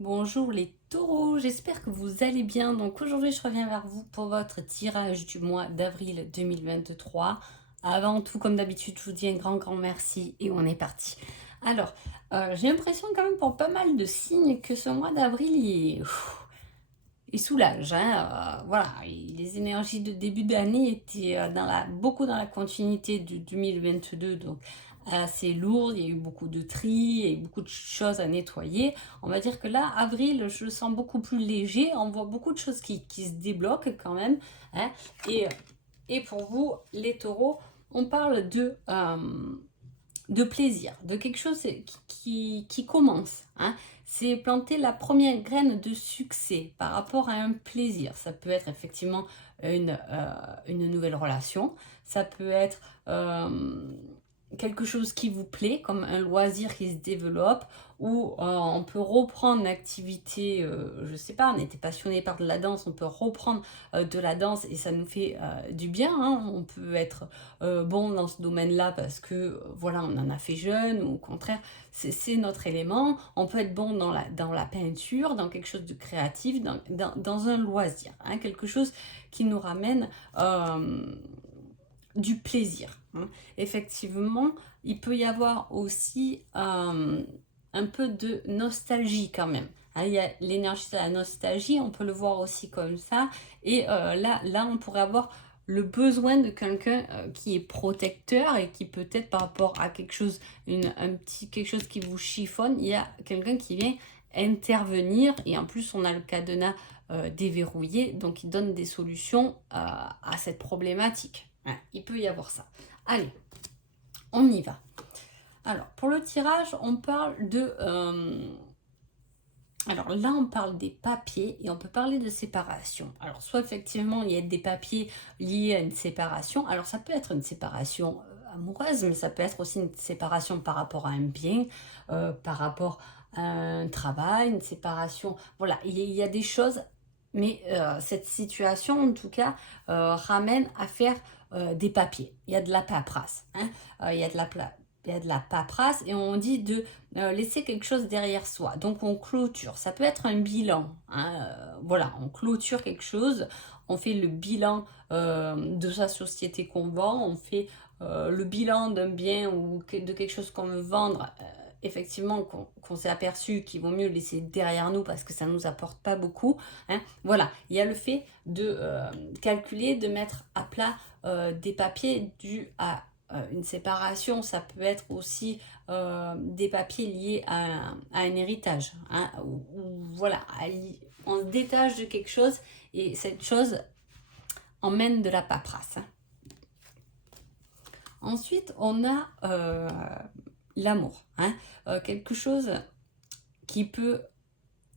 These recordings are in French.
Bonjour les taureaux, j'espère que vous allez bien. Donc aujourd'hui, je reviens vers vous pour votre tirage du mois d'avril 2023. Avant tout, comme d'habitude, je vous dis un grand merci et on est parti. Alors, j'ai l'impression quand même pour pas mal de signes que ce mois d'avril, il soulage. Hein. Voilà, les énergies de début d'année étaient beaucoup dans la continuité du 2022, donc assez lourd. Il y a eu beaucoup de tri, il y a eu beaucoup de choses à nettoyer. On va dire que là, avril, je le sens beaucoup plus léger. On voit beaucoup de choses qui se débloquent quand même. Hein. Et, et pour vous, les taureaux, on parle de plaisir, de quelque chose qui commence. Hein. C'est planter la première graine de succès par rapport à un plaisir. Ça peut être effectivement une nouvelle relation, ça peut être quelque chose qui vous plaît, comme un loisir qui se développe, ou on peut reprendre une activité, je sais pas, on était passionné par de la danse, on peut reprendre de la danse et ça nous fait du bien. Hein. On peut être bon dans ce domaine-là parce que voilà, on en a fait jeune, ou au contraire, c'est notre élément. On peut être bon dans la peinture, dans quelque chose de créatif, dans un loisir, hein, quelque chose qui nous ramène du plaisir. Hein. Effectivement, il peut y avoir aussi un peu de nostalgie quand même. Hein, il y a l'énergie de la nostalgie, on peut le voir aussi comme ça. Et là, on pourrait avoir le besoin de quelqu'un qui est protecteur et qui peut-être par rapport à quelque chose, quelque chose qui vous chiffonne, il y a quelqu'un qui vient intervenir et en plus on a le cadenas déverrouillé, donc il donne des solutions à cette problématique. Hein, il peut y avoir ça. Allez, on y va. Alors, pour le tirage, on parle de... alors là, on parle des papiers et on peut parler de séparation. Alors, soit effectivement, il y a des papiers liés à une séparation. Alors, ça peut être une séparation amoureuse, mais ça peut être aussi une séparation par rapport à un bien, par rapport à un travail, une séparation. Voilà, il y a des choses, mais cette situation, en tout cas, ramène à faire des papiers. Il y a de la paperasse. Hein. Il y a de la il y a de la paperasse et on dit de laisser quelque chose derrière soi. Donc on clôture. Ça peut être un bilan. Hein, voilà, on clôture quelque chose. On fait le bilan de sa société qu'on vend. On fait le bilan d'un bien ou de quelque chose qu'on veut vendre. Effectivement, qu'on s'est aperçu qu'il vaut mieux laisser derrière nous parce que ça ne nous apporte pas beaucoup. Hein. Voilà, il y a le fait de calculer, de mettre à plat des papiers dus à une séparation. Ça peut être aussi des papiers liés à un héritage. Hein, voilà, on se détache de quelque chose et cette chose emmène de la paperasse. Hein. Ensuite, on a l'amour. Hein, quelque chose qui peut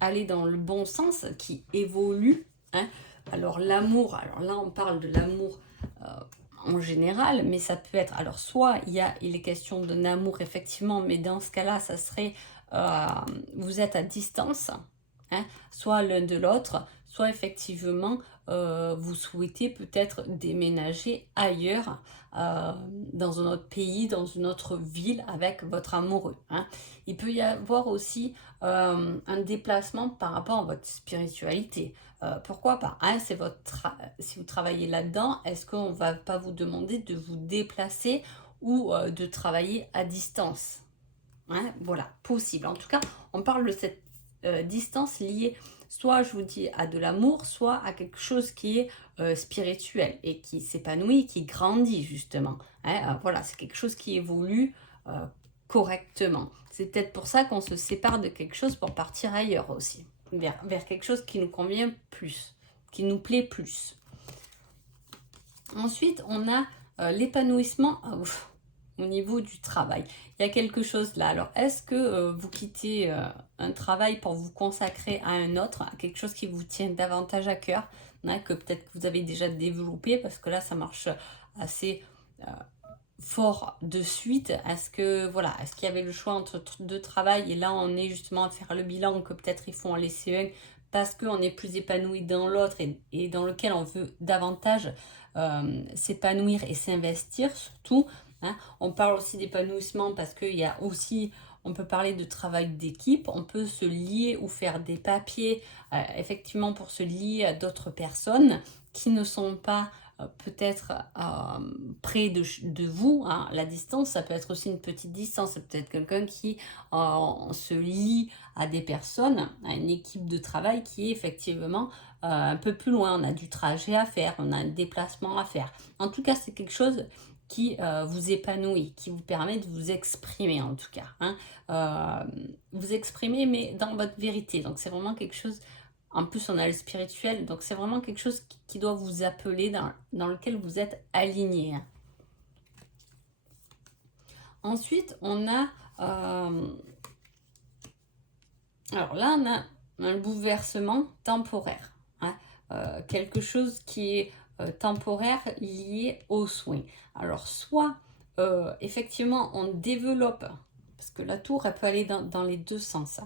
aller dans le bon sens, qui évolue. Hein. Alors l'amour, alors là on parle de l'amour en général, mais ça peut être, alors soit il est question d'un amour effectivement, mais dans ce cas-là, ça serait, vous êtes à distance, hein, soit l'un de l'autre, soit effectivement, vous souhaitez peut-être déménager ailleurs, dans un autre pays, dans une autre ville avec votre amoureux. Hein. Il peut y avoir aussi un déplacement par rapport à votre spiritualité. Pourquoi pas, hein, c'est si vous travaillez là-dedans, est-ce qu'on ne va pas vous demander de vous déplacer ou de travailler à distance? Hein, voilà, possible. En tout cas, on parle de cette distance liée, soit je vous dis à de l'amour, soit à quelque chose qui est spirituel et qui s'épanouit, qui grandit justement. Hein, voilà, c'est quelque chose qui évolue euh, correctement. C'est peut-être pour ça qu'on se sépare de quelque chose pour partir ailleurs aussi, vers quelque chose qui nous convient plus, qui nous plaît plus. Ensuite, on a l'épanouissement au niveau du travail. Il y a quelque chose là. Alors, est-ce que vous quittez un travail pour vous consacrer à un autre, à quelque chose qui vous tient davantage à cœur, hein, que peut-être que vous avez déjà développé, parce que là, ça marche assez fort de suite. Est-ce que voilà, est-ce qu'il y avait le choix entre deux travails et là, on est justement à faire le bilan que peut-être il faut en laisser un parce qu'on est plus épanoui dans l'autre et dans lequel on veut davantage s'épanouir et s'investir surtout. Hein. On parle aussi d'épanouissement parce qu'il y a aussi on peut parler de travail d'équipe, on peut se lier ou faire des papiers, effectivement pour se lier à d'autres personnes qui ne sont pas peut-être près de vous, hein. La distance, ça peut être aussi une petite distance, c'est peut-être quelqu'un qui se lie à des personnes, à une équipe de travail qui est effectivement un peu plus loin, on a du trajet à faire, on a un déplacement à faire. En tout cas, c'est quelque chose qui vous épanouit, qui vous permet de vous exprimer en tout cas, hein. Vous exprimer mais dans votre vérité, donc c'est vraiment quelque chose. En plus, on a le spirituel, donc c'est vraiment quelque chose qui doit vous appeler, dans lequel vous êtes aligné, hein. Ensuite, on a... alors là, on a un bouleversement temporaire, hein. Quelque chose qui est temporaire lié aux soins. Alors, soit, effectivement, on développe, parce que la tour, elle peut aller dans les deux sens,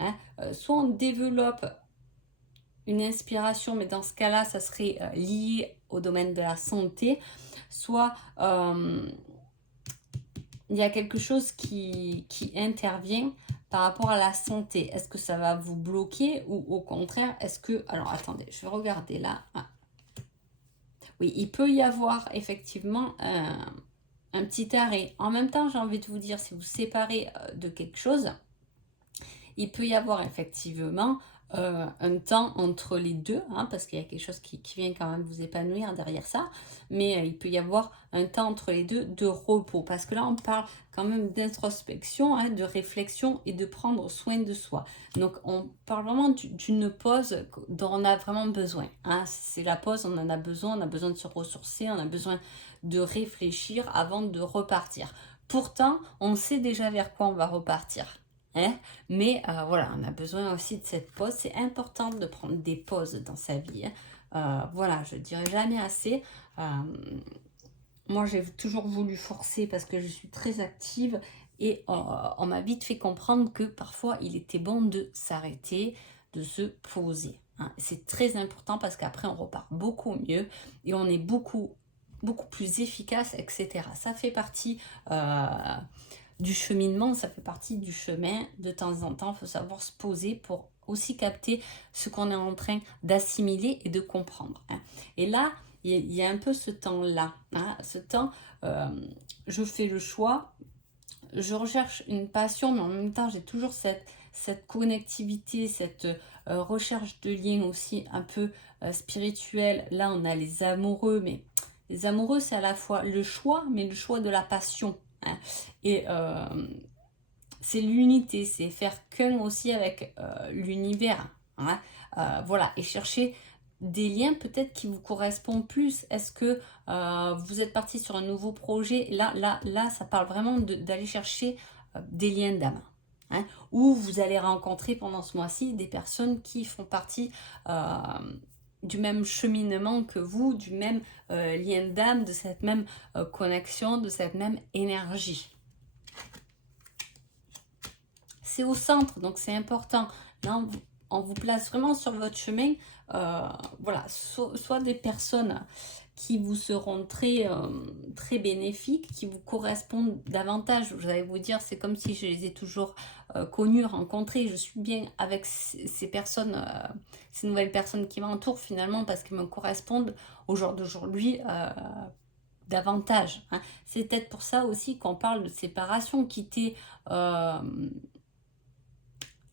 hein. Soit on développe une inspiration, mais dans ce cas-là, ça serait lié au domaine de la santé, soit il y a quelque chose qui intervient par rapport à la santé. Est-ce que ça va vous bloquer ou au contraire, est-ce que... Alors, attendez, je vais regarder là. Ah. Oui, il peut y avoir effectivement un petit arrêt. En même temps, j'ai envie de vous dire, si vous séparez de quelque chose, il peut y avoir effectivement un temps entre les deux, hein, parce qu'il y a quelque chose qui vient quand même vous épanouir derrière ça, mais il peut y avoir un temps entre les deux de repos, parce que là on parle quand même d'introspection, hein, de réflexion et de prendre soin de soi. Donc on parle vraiment d'une pause dont on a vraiment besoin, hein. C'est la pause, on en a besoin, on a besoin de se ressourcer, on a besoin de réfléchir avant de repartir. Pourtant, on sait déjà vers quoi on va repartir, hein, mais voilà, on a besoin aussi de cette pause. C'est important de prendre des pauses dans sa vie, hein. Voilà, je ne dirai jamais assez. Moi, j'ai toujours voulu forcer parce que je suis très active et on m'a vite fait comprendre que parfois, il était bon de s'arrêter, de se poser, hein. C'est très important parce qu'après, on repart beaucoup mieux et on est beaucoup plus efficace, etc. Ça fait partie du cheminement, ça fait partie du chemin. De temps en temps, il faut savoir se poser pour aussi capter ce qu'on est en train d'assimiler et de comprendre, hein. Et là, il y a un peu ce temps-là, hein, ce temps, je fais le choix, je recherche une passion, mais en même temps, j'ai toujours cette connectivité, cette recherche de lien aussi un peu spirituel. Là, on a les amoureux, mais les amoureux, c'est à la fois le choix, mais le choix de la passion, hein. Et c'est l'unité, c'est faire qu'un aussi avec l'univers, hein. Voilà, et chercher des liens peut-être qui vous correspondent plus. Est-ce que vous êtes parti sur un nouveau projet? Là, ça parle vraiment d'aller chercher des liens d'âme, hein, où vous allez rencontrer pendant ce mois-ci des personnes qui font partie du même cheminement que vous, du même lien d'âme, de cette même connexion, de cette même énergie. C'est au centre, donc c'est important. Là, on vous place vraiment sur votre chemin. Voilà, soit des personnes qui vous seront très bénéfiques, qui vous correspondent davantage. Vous allez vous dire, c'est comme si je les ai toujours connues, rencontrées. Je suis bien avec ces personnes, ces nouvelles personnes qui m'entourent finalement, parce qu'elles me correspondent au jour d'aujourd'hui davantage, hein. C'est peut-être pour ça aussi qu'on parle de séparation, quitter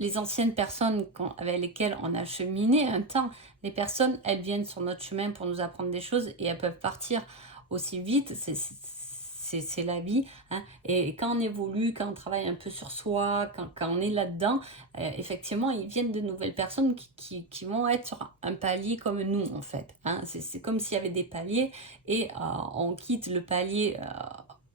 les anciennes personnes avec lesquelles on a cheminé un temps. Les personnes, elles viennent sur notre chemin pour nous apprendre des choses et elles peuvent partir aussi vite. C'est la vie, hein. Et quand on évolue, quand on travaille un peu sur soi, quand on est là-dedans, effectivement, ils viennent de nouvelles personnes qui vont être sur un palier comme nous, en fait, hein. C'est comme s'il y avait des paliers et on quitte le palier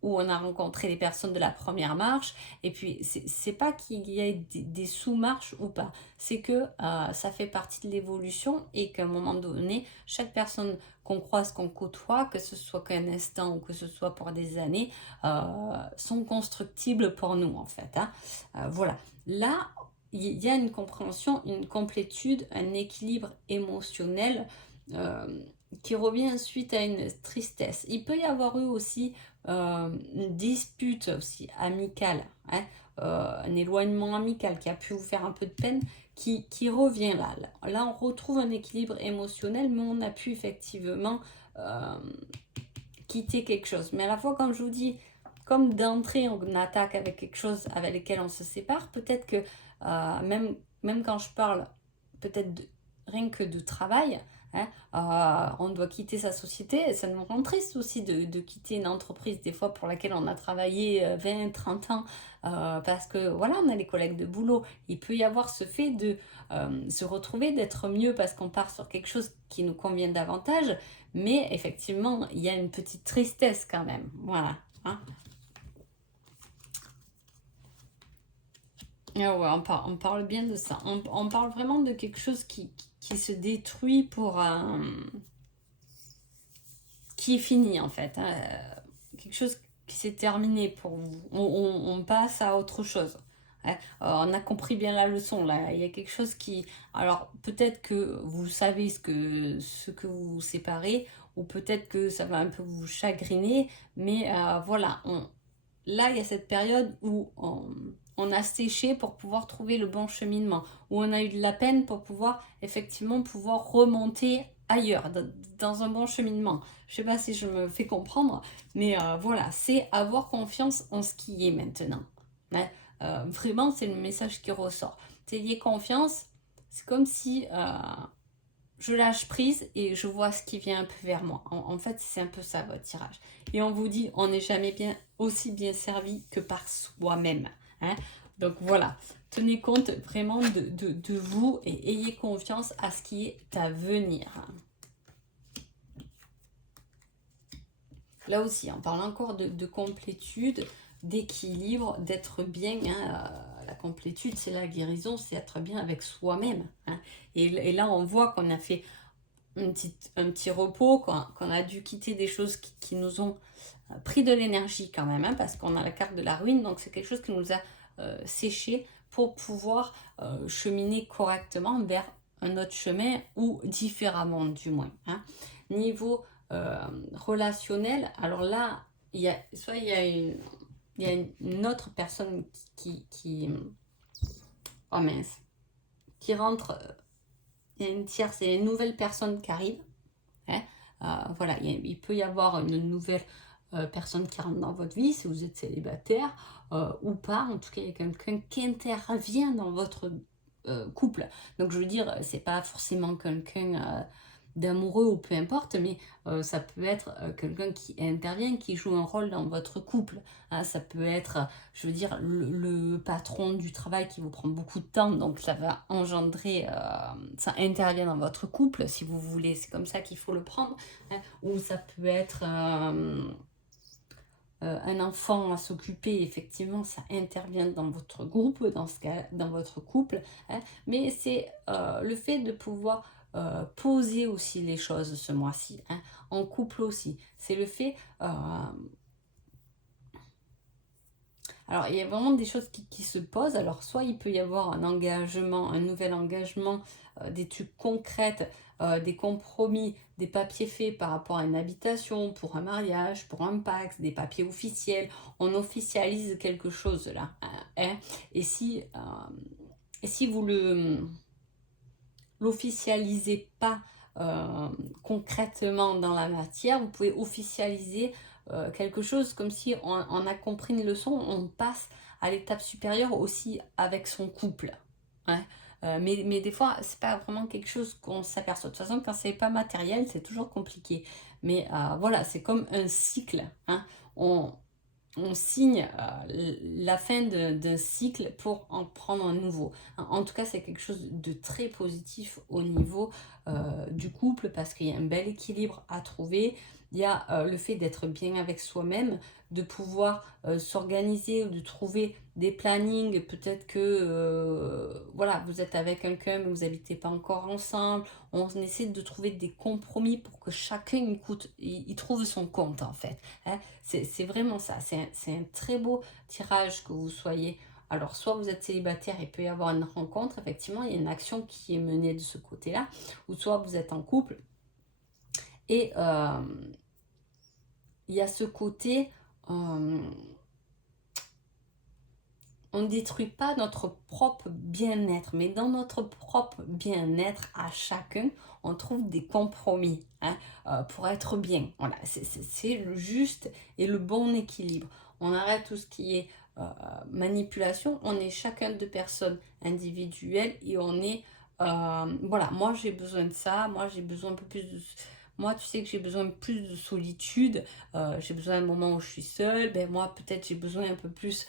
où on a rencontré les personnes de la première marche, et puis c'est pas qu'il y ait des sous-marches ou pas, c'est que ça fait partie de l'évolution et qu'à un moment donné, chaque personne qu'on croise, qu'on côtoie, que ce soit qu'un instant ou que ce soit pour des années, sont constructibles pour nous, en fait, hein. Voilà, là, il y a une compréhension, une complétude, un équilibre émotionnel qui revient suite à une tristesse. Il peut y avoir eu aussi une dispute aussi amicale, hein, un éloignement amical qui a pu vous faire un peu de peine, qui revient là. Là, on retrouve un équilibre émotionnel, mais on a pu effectivement quitter quelque chose. Mais à la fois, comme je vous dis, comme d'entrée, on attaque avec quelque chose avec lequel on se sépare, peut-être que même quand je parle peut-être rien que de travail, hein, on doit quitter sa société, ça nous rend triste aussi de quitter une entreprise des fois pour laquelle on a travaillé 20, 30 ans, parce que voilà, on a les collègues de boulot. Il peut y avoir ce fait de se retrouver, d'être mieux parce qu'on part sur quelque chose qui nous convient davantage, mais effectivement, il y a une petite tristesse quand même, voilà. Hein. Ah ouais, on parle bien de ça. On parle vraiment de quelque chose qui se détruit pour... qui est fini en fait. Hein. Quelque chose qui s'est terminé pour vous. On passe à autre chose. Hein. On a compris bien la leçon là. Il y a quelque chose qui... Alors peut-être que vous savez ce que vous vous séparez, ou peut-être que ça va un peu vous chagriner, mais voilà, là, il y a cette période où on a séché pour pouvoir trouver le bon cheminement, où on a eu de la peine pour pouvoir effectivement pouvoir remonter ailleurs, dans un bon cheminement. Je sais pas si je me fais comprendre, mais voilà, c'est avoir confiance en ce qui est maintenant. Hein. Vraiment, c'est le message qui ressort. Ayez confiance, c'est comme si je lâche prise et je vois ce qui vient un peu vers moi. En fait, c'est un peu ça votre tirage. Et on vous dit, on n'est jamais aussi bien servi que par soi-même. Hein. Donc voilà, tenez compte vraiment de vous et ayez confiance à ce qui est à venir. Là aussi, on parle encore de complétude, d'équilibre, d'être bien. Hein. La complétude, c'est la guérison, c'est être bien avec soi-même. Hein. Et là, on voit qu'on a fait un petit repos, qu'on a dû quitter des choses qui nous ont pris de l'énergie quand même, hein, parce qu'on a la carte de la ruine, donc c'est quelque chose qui nous a séché pour pouvoir cheminer correctement vers un autre chemin, ou différemment du moins. Hein. Niveau relationnel, alors là, soit il y a une autre personne oh mince, qui rentre, il y a une tierce, et une nouvelle personne qui arrive. Hein. Voilà, il peut y avoir une nouvelle personne qui rentre dans votre vie, si vous êtes célibataire ou pas. En tout cas, il y a quelqu'un qui intervient dans votre couple. Donc, je veux dire, c'est pas forcément quelqu'un d'amoureux ou peu importe, mais ça peut être quelqu'un qui intervient, qui joue un rôle dans votre couple. Hein. Ça peut être, je veux dire, le patron du travail qui vous prend beaucoup de temps, donc ça va engendrer, ça intervient dans votre couple, si vous voulez, c'est comme ça qu'il faut le prendre. Hein. Ou ça peut être un enfant à s'occuper, effectivement, ça intervient dans votre groupe, dans ce cas, dans votre couple. Hein. Mais c'est le fait de pouvoir poser aussi les choses ce mois-ci, hein, en couple aussi. C'est le fait... alors, il y a vraiment des choses qui se posent. Alors, soit il peut y avoir un engagement, un nouvel engagement, des trucs concrets, des compromis, des papiers faits par rapport à une habitation, pour un mariage, pour un Pacs, des papiers officiels. On officialise quelque chose là. Hein. Et si vous l'officialisez pas concrètement dans la matière, vous pouvez officialiser quelque chose comme si on a compris une leçon, on passe à l'étape supérieure aussi avec son couple. Hein. Mais des fois, c'est pas vraiment quelque chose qu'on s'aperçoit. De toute façon, quand c'est pas matériel, c'est toujours compliqué. Mais voilà, c'est comme un cycle. Hein. On signe la fin d'un cycle pour en prendre un nouveau. En tout cas, c'est quelque chose de très positif au niveau du couple, parce qu'il y a un bel équilibre à trouver. Il y a le fait d'être bien avec soi-même, de pouvoir s'organiser, ou de trouver des plannings. Peut-être que voilà, vous êtes avec quelqu'un mais vous n'habitez pas encore ensemble. On essaie de trouver des compromis pour que chacun il trouve son compte en fait. Hein. C'est vraiment ça, c'est un très beau tirage que vous soyez. Alors, soit vous êtes célibataire, il peut y avoir une rencontre, effectivement, il y a une action qui est menée de ce côté-là, ou soit vous êtes en couple, et il y a ce côté, on ne détruit pas notre propre bien-être, mais dans notre propre bien-être à chacun, on trouve des compromis, hein, pour être bien. Voilà, c'est le juste et le bon équilibre. On arrête tout ce qui est manipulation. On est chacun de personnes individuelles et on est, voilà, moi j'ai besoin de ça, moi j'ai besoin un peu plus de... Moi, tu sais que j'ai besoin de plus de solitude, j'ai besoin d'un moment où je suis seule, ben moi peut-être j'ai besoin un peu plus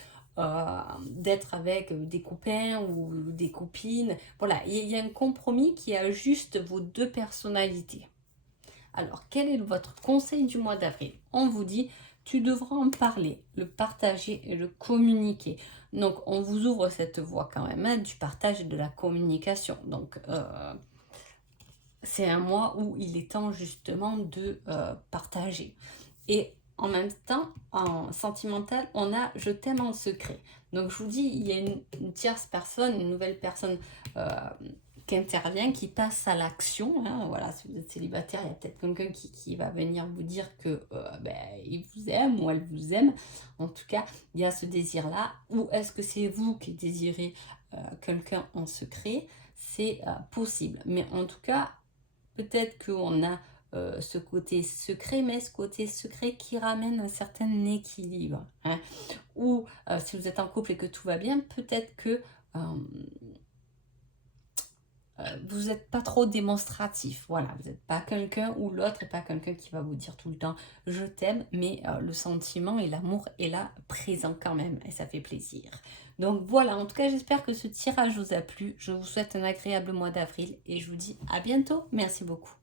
d'être avec des copains ou des copines. Voilà, il y a un compromis qui ajuste vos deux personnalités. Alors, quel est votre conseil du mois d'avril? On vous dit, tu devras en parler, le partager et le communiquer. Donc, on vous ouvre cette voie quand même, hein, du partage et de la communication. Donc, c'est un mois où il est temps justement de partager. Et en même temps, en sentimental, on a je t'aime en secret. Donc je vous dis, il y a une tierce personne, une nouvelle personne qui intervient, qui passe à l'action. Hein. Voilà, si vous êtes célibataire, il y a peut-être quelqu'un qui va venir vous dire que ben, il vous aime ou elle vous aime. En tout cas, il y a ce désir-là. Ou est-ce que c'est vous qui désirez quelqu'un en secret? C'est possible. Mais en tout cas, peut-être qu'on a ce côté secret, mais ce côté secret qui ramène un certain équilibre. Hein. Ou si vous êtes en couple et que tout va bien, peut-être que vous n'êtes pas trop démonstratif. Voilà, vous n'êtes pas quelqu'un ou l'autre n'est pas quelqu'un qui va vous dire tout le temps je t'aime, mais le sentiment et l'amour est là présent quand même et ça fait plaisir. Donc voilà, en tout cas j'espère que ce tirage vous a plu. Je vous souhaite un agréable mois d'avril et je vous dis à bientôt. Merci beaucoup.